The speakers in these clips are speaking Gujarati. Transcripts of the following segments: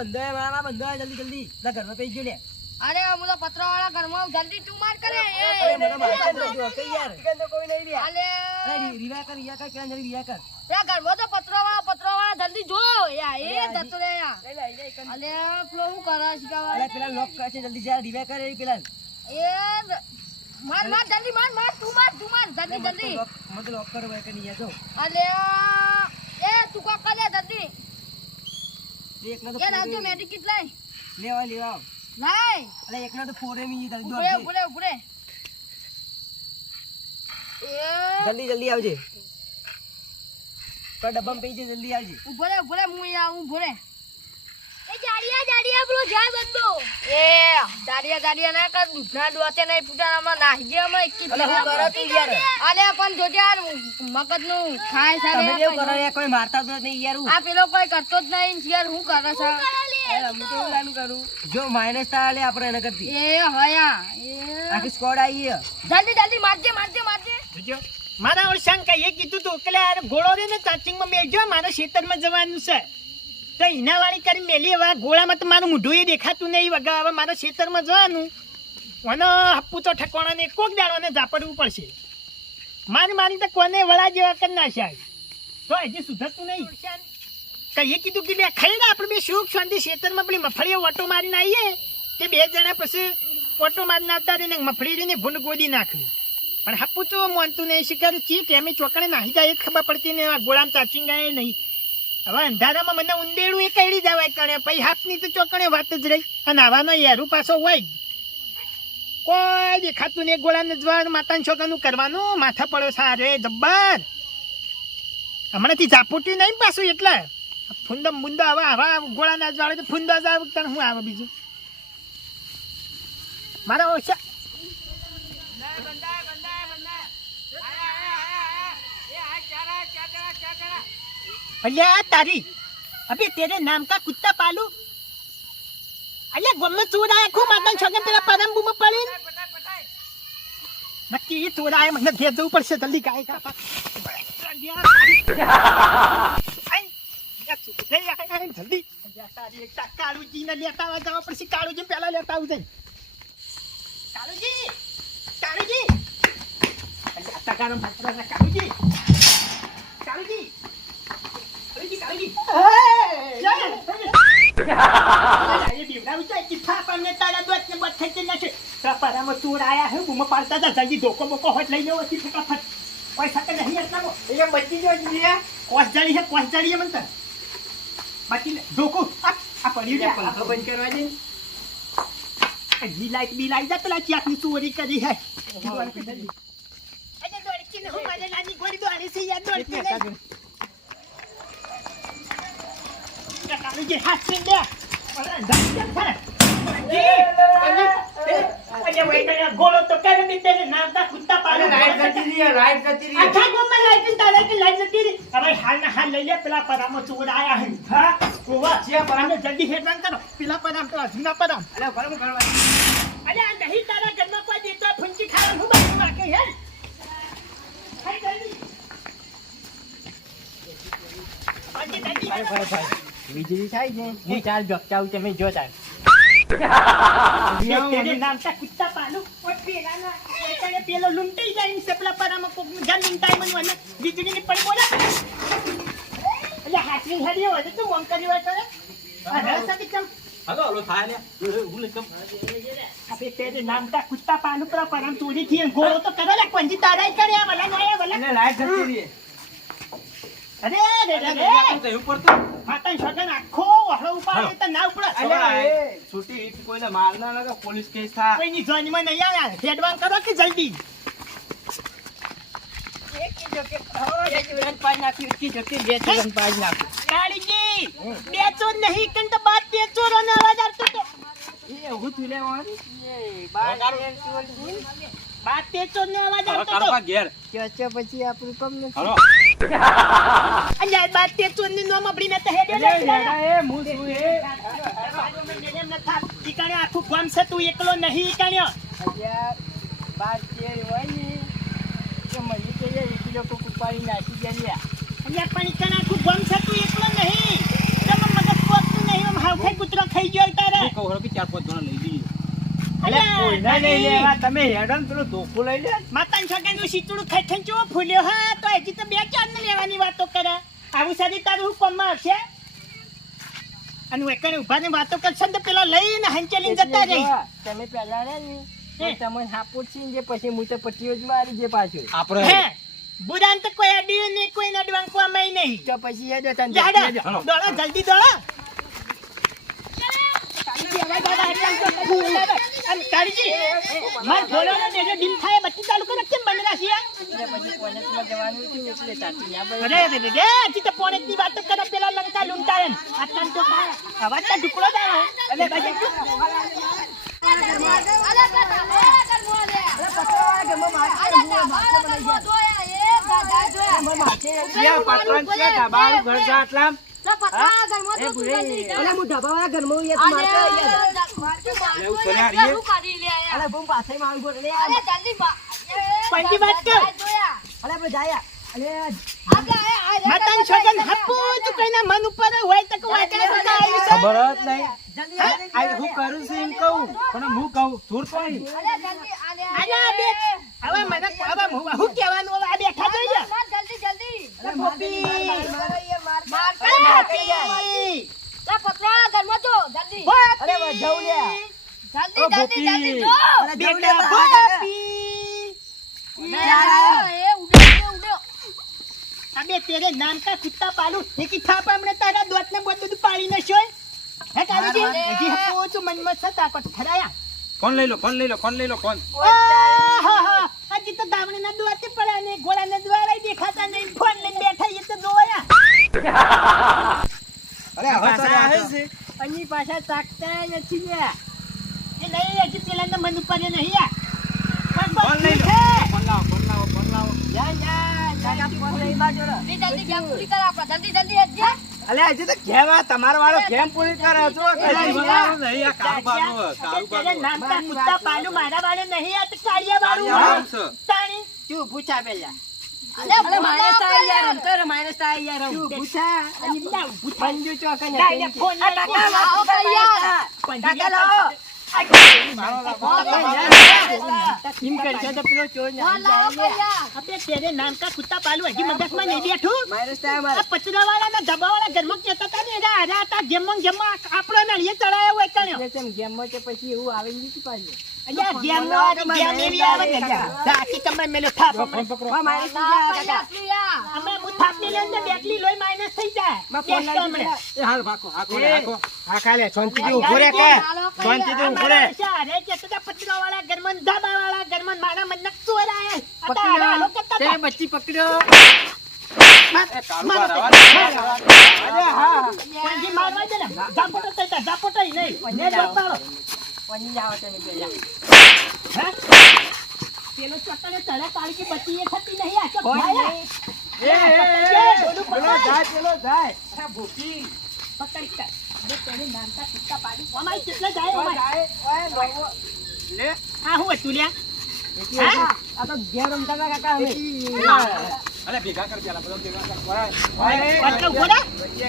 બંધો મારા બંધો જલ્દી જલ્દી ના ઘરમાં પઈ ગયો લે અરે હું તો પત્રવાળા ઘરમાં જલ્દી તું માર કરે અરે મને મારતા જ નથી કે યાર તો કોઈ નહીં રે અલે રિયા કર કેમ જલ્દી રિયા કર યા ઘરમાં તો પત્રવાળા જલ્દી જો યા એ જતો રે યા અલે પેલો હું કરે શીખાવા અલે પેલા લોક કરે છે જલ્દી જા રિયા કર એ પેલા એ માર જલ્દી માર તું માર જલ્દી મત લોક કરો ભાઈ કે નહીં જો અલે એ તું કો કરે જલ્દી એકલા તો એ રાજો મેડિકિટ લઈ લેવા લઈ અલે એકલા તો ફોરે મી જલ્દી ઉભરે એ જલ્દી આવજે પર ડબ્બામાં પઈ જલ્દી આવજે ઉભરે હું આવું ઉભરે એ જાડિયા પેલો જાય બંદો એ જાડિયા ના કર દૂધના દોતે નહીં પુટાણામાં નાહી ગયા અમે 21 અલે હું કરો તું યાર અલે પણ જોજે યાર મગજનું ખાય સારે તમે જેવું કરો યાર કોઈ મારતા તો નહીં યાર આ પેલો કોઈ કરતો જ નહીં યાર હું કરે છે હું તો લાઈન કરું જો માઈનસ તાલે આપણે એને કરતી એ હયા એ આખી સ્કોડ આવી જલ્દી મારજે જો મારા ઓળખાણ કઈ એ કીધું તું કે યાર ઘોડો રે ને ચાચિંગમાં બેસજો મારા ખેતરમાં જવાનું છે તો એના વાળી કરી મેલી હવે ઘોડામાં તો મારું મોઢું એ દેખાતું નહીં વગર હવે મારા ખેતરમાં જવાનું અને હપ્પુ તો ઠકવાના ને કોક દાડોને ઝાપડવું પડશે મારી તો કોને વળા જેવા કરી નાખ્યા તો હજી સુધરતું નહીં કઈ કીધું કે ખાઈ ને આપણે બે સુખ શાંતિ ખેતરમાં પેલી મફળીઓ ઓટો મારીને આવીએ તે બે જણા પછી ઓટો મારીને આવતા રહીને મફળી રહીને ભૂંડ ગોદી નાખ્યું પણ હપ્પુ તો માનતું નહીં શિકાર ચી ટેમે ચોકડે નાહી જાય એ જ ખબર પડતી ને ગોળામાં ચાચી ગયા નહીં હવે અંધારામાં મને ઊંડેડું એ કઈડી જવાય કણે પછી હાથની તો ચોકડે વાત જ રહી અને આવાનો યારું પાછો હોય કોઈ દેખાતું ને ગોળાને જવાનું માતાના છોકરાનું કરવાનું માથા પડ્યો સારે જબ્બર હમણાંથી ઝાપુટી નહીં પાછું એટલે ફૂંદમ મુંદો આવા ગોળાના જ વાળે તો ફૂંદો જ આવે તને શું આવે બીજું મારા ઓછા अल्लाह तारी अबे तेरे नाम का कुत्ता पालू अल्लाह गम्मे चोर आया खूब माता छोकन तेरा परम बुम पड़ी नक्की ये चोर आया मतलब घेर दो ऊपर से जल्दी गाय का जल्दी तारी एक कालू जी ने लेता हुआ जाओ पर कालू जी पहला लेता हूँ कालू जी अल्लाह तकारो भटरा कालू जी ये बिवड़ा उचाई किथा पाने तारा दो ने बत खेचे ना छे सपरा में चोर आया है वो पालता था जल्दी धोको बोको हट लई लो अति फटाफट पैसा तो नहीं आता वो ये बच्ची जो दिया कोस जड़ी है मनता बाकी धोको आ पड़ी है पंखा बंद करवा दे बी लाइट जा तला की अपनी चोरी करी है अरे दौड़ती न हो मारे नानी गोरी दौड़ी से यार दौड़ती नहीं कालू जी हाथ में ले अरे डंडा कर अरे वही तो गोलो तो कर भी तेरे नाम का कुत्ता पाले राइट करती रही अच्छा को मैं लाइट डाले कि लाइट जती रही अबे हाल ना हाल ले ले पिला पराम चोर आया है हां कोवा छिया पराम जल्दी हेड रन करो पिला पराम तो अजूना पराम अरे गरम करवा अरे नहीं तारा जन्म कोई देता फुंची खाना हूं बाकी के है हाय जल्दी भाई વીજળી થાય છે હું ચાલ જોચાઉ તમે જો તાર તેરે નામ તા કુત્તા પાલુ ઓર પેલાના એટલે પેલો લૂંટી જાય ને સપલા પરામાં કોક જન લૂંટાઈ મને વીજળી ની પડી બોલા એટલે હાથની હરિયો હોય તો મોમ કરી વાત કરે અરે સકી ચમ હલો થાય લે હું લકમ અબે તેરે નામ તા કુત્તા પાલુ પર પરમ ચોરી થી ગોળો તો કરો લે કોંજી તારાઈ કર્યા વલા ને લાઈટ જતી રહી અરે તો ઉપર તો માતા છોકરા આખો વહળો ઉપાડે તો ના ઉપડે અલ્યા એ છૂટી ઈટ કોઈને મારના લાગે પોલીસ કેસ થા કોઈની જોઈનમાં નહીં આવ્યા હેડવાન કરો કે જલ્દી કાળીજી બે ચોર નહીં કન તો બાદ બે ચોરોનો અવાજ આવતો તો એવું તું લેવાની બાદ બે ચોરનો અવાજ આવતો તો ઘેર પછી આપણું કમ નથી હલો અલ્યા બાદ બે ચોરની નોમ આપડી મેં તો હેડે લે એ હું છું એ ઈકાણે આખું ગામ છે તું એકલો નહીં ઈકાણ્યો અલ્યા બાર તેર હોય ને તો મને તો એ કિલો કોક ઉપાડી નાખી ગયા અલ્યા પણ ઈકાણે આખું ગામ છે તું એકલો નહીં તમે મગજ પોતું નહીં આમ ખાવ ખાઈ કૂતરો ખાઈ ગયો તારે હું કહું કે 4-5 જણા લઈ લઈએ અલ્યા, કોઈના નહીં લેવા, તમે હેડો ને પેલું ધોકું લઈ લે. માતાના છોકરાનું શીતળું ખાઈ ખાઈને ચેવો ફૂલ્યો હા તો હજી તો 2-4 ને લેવાની વાતો કરે આવું સાદી તારું હું કોમમાં આવશે અને હું એકને ઉભા ને વાતો કરશે ને તો પેલો લઈને હંચેલીને જતા રહી જો, તમે પહેલા રે ને હે. તો તમને હાપુટ છીન જે પછી હું તો પટ્ટીઓ જ મારી જે પાછું આપણે હે બુરાન તો કોઈ અડ્યું નહીં કોઈ નડવાનું કોમાય નહીં તો પછી હેડો તને જાડા હેડો. હાલો. દોડો જલ્દી દોડો કાળજી માર બોલોનો દેજો ડીમ થાય બત્તી ચાલુ કરો કેમ બંધ રાખી એટલે પછી કોલેજમાં જવાનું હતું ને એટલે તાતી ના પડી. અરે રે રે હજી તો પોણેકની વાતો કરે પેલા લંકા લૂંટાયન આટલા તો કાય અવાજ તો ઢુકડો દાવો અલે બાજુ ક્યાં પાટણ ક્યાં ઢાબાવાળું ઘર છે આટલામ? અલે હું ઢાબાવાળા ઘરમાં હું યાર મારતો યાર. અલે બહુ પાસે મારું ઘર લે યાર. પંજી વાત કર અલે આપણે જાયા. અલે મતન છોકન હપુ તું કઈના મન ઉપર હોય તો કોઈ કરે તો આવ્યું છે ખબર જ નહીં જલ્દી આ હું કરું છું એમ કહું પણ હું કહું ધૂર તો નહીં આજા બે હવે મને હવે હું કહેવાનું હવે આ બેઠા જોઈ અલે ગોપી અરે જવું લે. અરે જવું લે અબે તેરે નામ કા કુત્તા પાલુ એકી થાપ હમણે તારા દોત ને બધું પાડી નશોય હે કાળજી હજી હપુ તું મનમાં સતા કોટ ખરાયા ફોન લઈ લો ફોન લઈ લો ફોન લઈ લો ફોન હજી તો દાવણી ના દોતે પડ્યા ને ઘોડા ના દ્વારા દેખાતા નહીં ફોન લઈને બેઠા એ તો જોયા અરે હવે પાછા સારા આવે છે. અની પાછા તાકતા નથી લે. એ નહીં હજી પેલા ના મન ઉપર નહીં આ ફોન લઈ લો ફોન લાવો ફોન લાવો ફોન લાવો જા જા કાકા ફોન લઈ બાજુ રો. અલે હજી તો ઘેવા તમારો વાળો ગેમ પૂરી કરે છો નહીં બનાવો નહીં આ કાળું બાનું કાળું તેરે બાનું નામ કા કુત્તા પાલુ મારા વાળે નહીં આ તો કાળિયા વાળું કાળિયા વાળું છે. તાણી તું પૂછા પેલા. અલે માઇનસ થાય યાર અંતર માઇનસ થાય યાર તું પૂછા અને લાવ ભૂતા પંજુ ચોકન ડાયરેક્ટ ફોન આ કાકા લાવો કાકા લાવો. એમ કરશે તો પેલો ચોર ને અબે તેરે નામ કા કુત્તા પાલુ હજી મગજમાં નહીં બેઠું માઇનસ થાય આ અમારે. પચરાવાળા ના ધબાવાળા ઘરમાં કહેતા હતા ને એરા હારા હતા જેમમાં આપણો નળિયે ચડાયો હોય કણ્યો એટલે તેમ ગેમમાં તો પછી એવું આવે નહીં પાછું. અલ્યા ગેમ એવી આવે ને સાચી કમર મેલો થાપ ફોન પકડો હા માઇનસ થઈ જાય કાકા. અમે હું થાપની લઈને તો બેટલી લોહી માઇનસ થઈ જાય માં ફોન ટેસ્ટ લાગી હમણાં. જાય. એ હાલ ભાગો હાકો લે હાકો હા કાલે શાંતિથી ઊભો રે કે. શાંતિથી ઊભો રે. અમારા શહેરે કહેતા હતા પચરાવાળા ઘરમાં ધાબાવાળા ઘરમાં મારા મનને ચોર આયા. હતા હાલો હાલો કરતા હતા. તેને બચ્ચી પકડ્યો. એ કાળું બાર આવા અરે હા પંજી મારવા દે ને. ઝાપોટો થઈ જા, ઝાપોટો ય નહીં. ને જ વપાડો. પની જાવ તમે પેલા. હા? પેલો ચોટાને ચડે કાળકી બચી એ થતી નહીં. આ તો કોઈ ભાયા. નહીં. પેલો જાય પેલો જાય. અરે ભૂખી. પકડ કર. અબે તેરે નાનકા કુત્તા પાડી. અમારી કેટલા જાય અમારી? જાય ઓય લોવો. લે આ હું હતું લ્યા? હા? આ તો ગેમ રમતા હતા કાકા અમે. અરે ભેગા કર પેલા બધા ભેગા કર ઓય, પાછળ ઉભો રહે.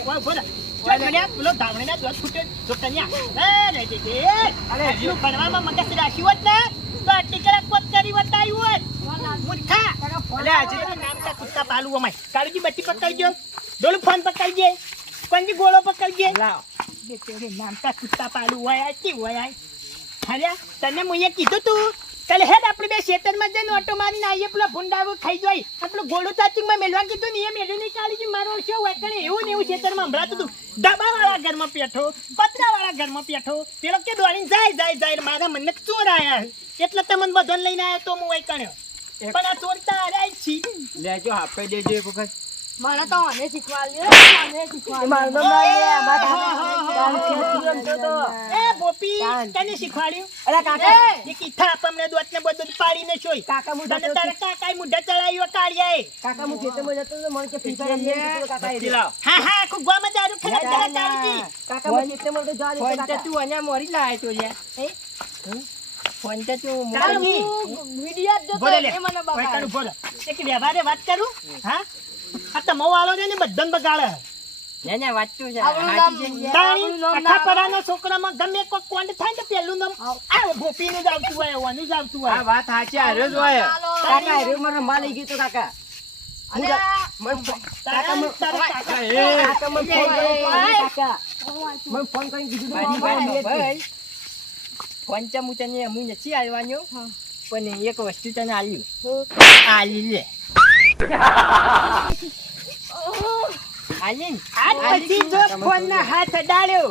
ઓય ઉભો રહે. જો જોડ્યા, પેલો ધાવણીના દોત ફૂટ્યો. જો કન્યા. એ નહીં દે. અરે, એટલું ભણવામાં મગજ રાખ્યું હોત ને તો આટલી કલાક પોત કરી બતાવ્યું હોત. મૂર્ખા. અલે આજે તો નામ કા કુત્તા પાલું અમાય. કાળુજી બત્તી પકડજો. ડોલું ફોન પકડજે. કોણજી ગોળો પકડજે. લાવ. બે તેરે નામ કા કુત્તા પાલું હોય આ કેવું હોય આ? અરે તને મુએ કીધું તું કાલે હેડ આપણે બે ખેતરમાં જઈને ઓટો મારીને આવીએ પેલો ભૂંડાવો ખાઈ જાય આપણું ગોળું ચાચીમાં મેલવા કીધું ને એ મેળવી નહીં કાઢી મારો શું હોય કણે એવું ને એવું ખેતરમાં સંભળાતું હતું ડાબાવાળા ઘરમાં પેઠો પતરાવાળા ઘરમાં પેઠો પેલો કે દોડીને જાય મારા મને ચોર આયા એટલે તમને બધાને લઈને આવ્યો તો હું હોય કણ્યો પણ આ ચોર તો આર્યા જ છી. લેજો આપી દેજો એક વખત. મને તો આને શીખવાડ્યું મારું નામ ના લે. મારું નામ રમતો તો. એ બોપી તને શીખવાડ્યું? અરે કાકા એ કીધા આપણને દોતને બધું પાડીને છોય કાકા હું તને જતો તારા કાકાએ મુઢા ચડાવ્યો કાળિયાએ. કાકા હું ખેતરમાં જતો તો મને કે ફ્રી ફાયર રમીએ કીધું કાકા એ. લાવ હા આખું ગામમાં દારૂ ખેલાય જરા કાળજી. કાકા હું ખેતરમાં તો જવા દેતો કાકા. તું અહીંયા મોરી લાય તો લે. ફોન તો તું કાળજી. વિડિયો જ જોતો બોલે લે. એ મને ઓય કાળું બગાડ બોલો. એક વ્યવહારે વાત કરું હા આ તમો વાળો છે ને બધાને બગાડે એને વાંચતું છે આપણું સાચી નામ- છે. તાણી આપણું નામ ના અખાપરાના છોકરામાં ગમે કોઈ કોંડ થાય ને પેલું નામ આ ગોપીનું જ આવતું હોય ઓનું જ આવતું હોય આ વાત સાચી હાર્યો જ હોય ચાલો. કાકા એ મને માલ લઈ ગયો તો કાકા હું જા- મને ફો- કાકા મને- તારા કાકા કાકા મને ફોન કરીને કીધું, કાકા મને ફોન કરીને કીધું તું ભાઈ, મારા ભાઈ, ભાઈ ભાઈ. પંચમું તને હું નથી આવવાનું પણ એક વસ્તુ તને આલ્યું આલી લે આલી ને? આજ પછી જો ફોનના હાથ અડાડ્યો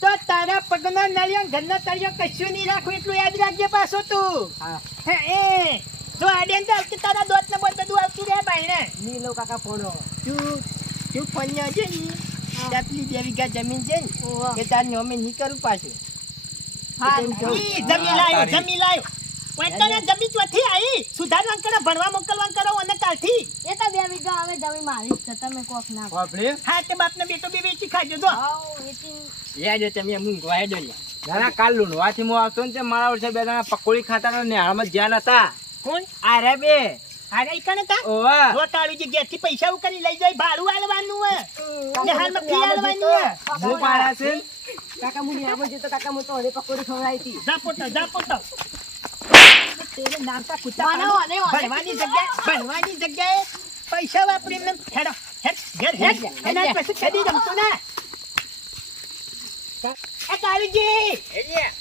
તો તારા પગનો નળિયો ઘરનો તળિયો કશું નહીં રાખવું એટલું યાદ રાખજે પાછો તું હા. હે એ જો આડેન તો આવતી તારા દોત ને બોલ બધું આવતી રહે બાઈને ની લો કાકા ફોનો તું ફોન છે ને કેટલી 2 વીઘા જમીન છે ને ઓહો. એ તારી અમે નહીં કરું પાછું હા, ઈ જમી લાયો વૈતને જમી ચોથી આવી સુધારવા કરો ભણવા મોકલવા કરો અને કાલથી એ તો 2 વીઘા અમે જમી મારી જ છે તમે કોક ના બાપરે હા તે બાપને બેટો બે વેચી ખાજો જો આવ વેચીને યાદ તમે મૂંઘવા હેડો લે ના કાલ લુણવાથી હું આવતો ને તે મારા વર્ષે બે જણા પકોડી ખાતા હતા ને હાલમાં ધ્યાન હતા કોણ આ રે બે અરે ઈ કને તા ઓવા જો કાળુજી ઘેરથી પૈસા ઉકરી લઈ જાય ભાડું આલવાનું હે ને હાલમાં ફી આલવાની હે હું પાડ્યા છે કાકા મુની આવો છે તો કાકા હું તો હવે પકોડી ખવડાવી હતી જા પોતો તેરે નામતા કુત્તા વાનો, વાને, વાને. ભણવાની જગ્યાએ પૈસા વાપરીને હેડો હેડ ઘેર હેડ એના પછી કદી રમતો ના એ કાળુજી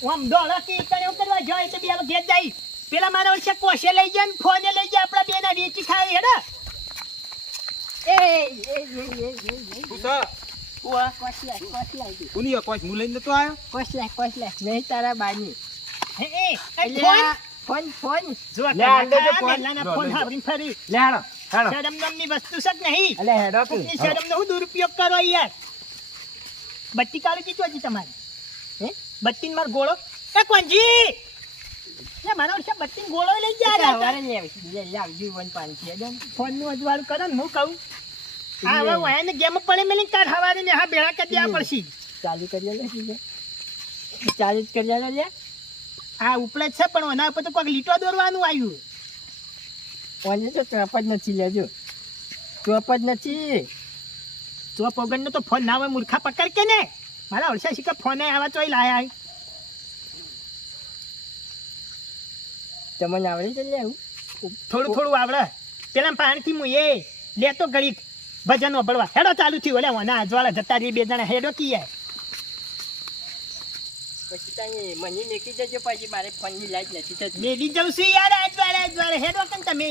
આમ દોડો કે કણે કરવા જાય તો બે ઘેર જાય પેલા મારા વર્ષે કોશે લઈ જાય ને ફોને લઈ જાય આપડા બેના વેચી ખાય હેડો પૂછો કોની કોઈ હું લઈને નતો આવ્યો કોસલા નહીં તારા બાની હે એ અલ્યા, ફોન જો લે, આંડે જો ફોન. પહેલાના લો, ફોન લઈ હાવરીને ફરી લે હાલો હાલો શરમ નામની વસ્તુ છે કે નહીં અલે હેડો તું કોકની શરમનો હું દુરુપયોગ કરો યાર બત્તી કાઢી દીધું હજી તમારે હે બત્તીન માર ગોળો એ કોંજી લે મારો વર્ષે બત્તીન ગોળો લઈ જા રે સવારે લે આવજો વન પાણી છે ડન ફોન નું અજવાળું કરો ને હું કહું હા હવે વાયને ગેમ પડે મેલી કાઢ હવારે ને હા ભેળા કરી દેવા પડશે ચાલુ કરી લે ચાલુ જ કરી લે હા ઉપડે જ છે પણ એના ઉપર તો કોઈક લીટો દોરવાનું આવ્યું ઓને તો ચોપ જ નથી લેજો ચોપ જ નથી ચોપ વગરનો તો ફોન ના હોય મૂર્ખા પકડ કે ને મારા વર્ષે શીખે ફોને આવા ચોઈ લાયા તમને આવડે છે લેવું થોડું થોડું આવડે પેલા પાણીથી હું એ લેતો ઘડીક ભજન વળવા હેડો ચાલુ થયું ઓલે ઓના અજવાળા જતા રહી બે જણા હેડો કીએ પછી તને મને મેકી દેજો પછી મારે ફોનની લાઈટ નથી થતી મેલી જઉં છું યાર અજવાળે હેડો કે તમે